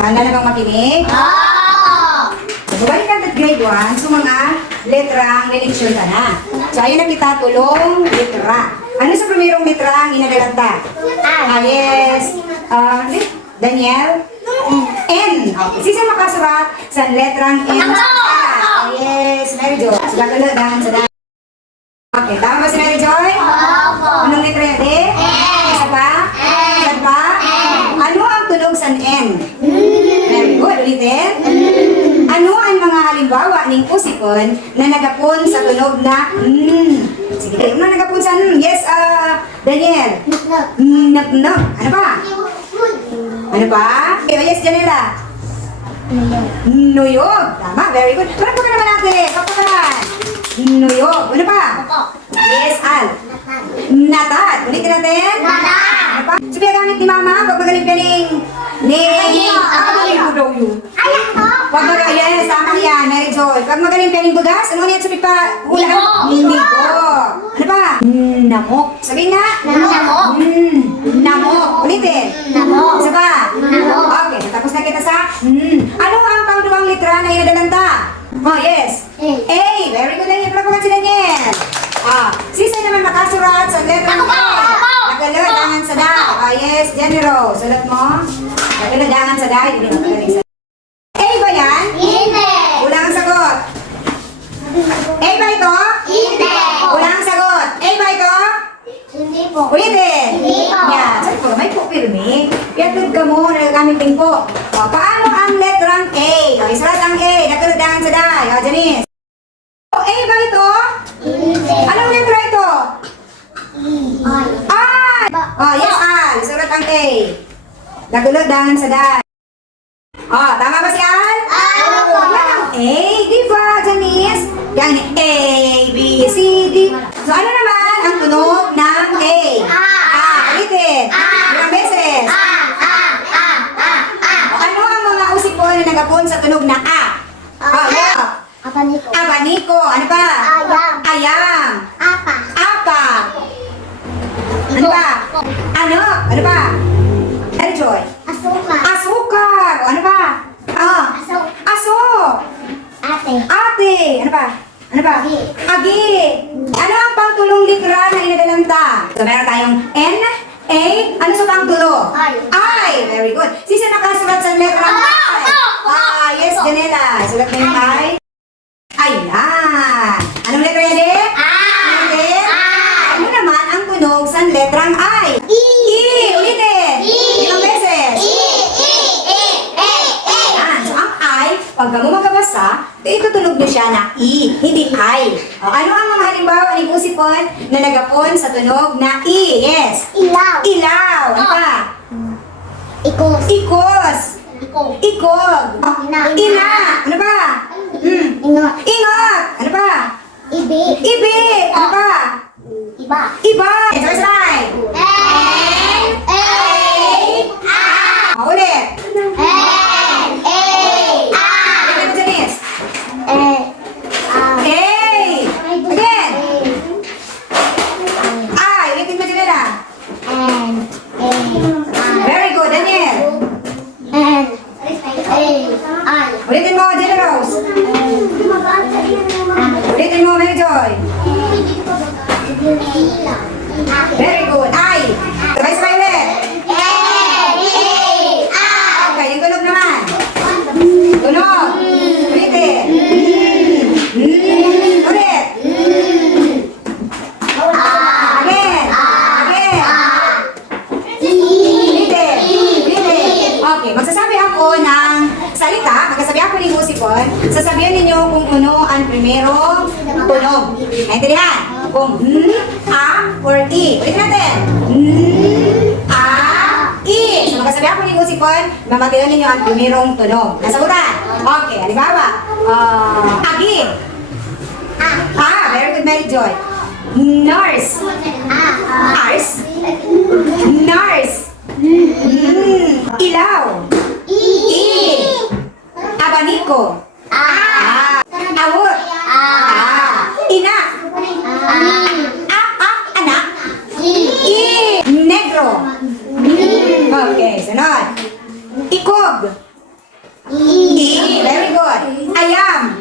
Handa na bang makinig? Balik ka at grade 1, so mga letrang leleksyon ka na. So ayun na kita, tulong letra. Ano sa primerong letra ang inadalanta? Yes. Daniel? N. Okay. Sisa makasurat sa letrang N? Yes. Mary Jo. Sila ka na, dahan sa dahan. Okay. Tama ba si Mary Joy? Anong letra yan? D? Isa pa? Isa pa? Ano ang tunog sa N? Very good. Ulitin. Ano ang mga halimbawa ng usipon na nagapon sa tunog na Sige, kayo na nagapon sa Yes, Daniel. Knock. Ano pa? Ano pa? Okay, yes, Janela. Nuyog. Tama, very good. Palagpakan naman natin. Palagpakan. Nuyog. Ano pa? Yes, Al. Natat. Ulitin natin. Ano pa? Sabi gamit ni Mama, pag magaling-galing. Pag magaling, yes, tama yan, Mary Joy. Pag magaling-galing bugas, ano yan sabi pa? Ligo. Ano pa? Namok. Sabi nga. Namok. Ulitin. Isa pa? Okay, tapos na kita sa ano ang pangduwang litra na inadalanta? Oh, yes. A. Very good na yun. Palapakan si Daniel. Sisa naman makasurat sa letra ng A. Nagaladangan sa da. Yes, Genero. Sulat mo. Nagaladangan sa da. Hindi magagaling sa A ba yan? Hindi. Ulang ang sagot. A ba ito? Hindi. Ulang ang sagot. A ba ito? Hindi po. Ulitin. Hindi po. Yan. Sabi ko, may po pirmi. Piatod ka mo, nagagamit din po. Paano ang letrang A? Isulat ang A. Nagaladangan sa da. Janice. A ba ito? Hindi. Anong letra ito? Ay. I! Yes, Al. Sulat ang A. Naguladangan sa da. Tama ba si Al? Opo. Yan ang A, di ba, Janice? Yan, A, B, C, D. So, ano naman ang tunog ng A? Ulitin. Ilang beses? Ano ang mga usipon na nagapon sa tunog na A? Yeah. Abaniko. Abaniko. Ano pa? Ayam. Ayam. Apa. Apa. Ano pa? Ano? Ano pa? Ano, Joy? Asukal. Asukar. O, ano pa? Aso. Aso. Ate. Ate. Ano pa? Ano pa? Agi. Agi. Ano ang pangtulong litra na inadalanta? So, meron tayong N, A. Ano sa pangtulo? I. Very good. Sisa nakasulat sa letra ng I. Yes, Janela. Sulat mo yung I. Ayan. Anong letra yan, eh? Ulitin. Ano naman ang tunog sa letrang I? Ulitin. Ilang beses? Ayan. So, ang I, pag mo magkabasa, itutunog niyo siya na I, hindi I. Ano ang mga halimbawa ng usipon na nagapon sa tunog na I? Yes. Ilaw. Ilaw. Ano pa? Ikos. Ikos. Ikog. Ikog. Ina. Ano pa? Ingot. Ingot. Ano pa? Ibi. Ibi. Ano pa? Iba. Iba. Sabay-sabay. Ulit. Ulit mo, Janice. A. Again. I. Ulitin mo, Janela. Very good, Daniel. Ulitin mo, Jenna Rose. Ulitin mo, Mary Joy. Very good. I. Sabay-sabay ulit. Okay, yung tunog naman. Tunog. Ulitin. Ulit. Again. Ulitin. Okay, magsasabi ako ng salita. Magsasabi ako ng usipon. Sasabihan ninyo kung ano ang primerong tunog. Naintindihan? Kung A, or I. Ulit natin. A, I. So magsasabi ako ng usipon, mamatihan ninyo ang primerong tunog. Nasagutan? Okay, halimbawa. Agi. Very good, Mary Joy. Nurse. Ars. Nurse. Ilaw. Abaniko. Awot. Ina. Anak. Negro. Okay, sunod. Ikog. ayam.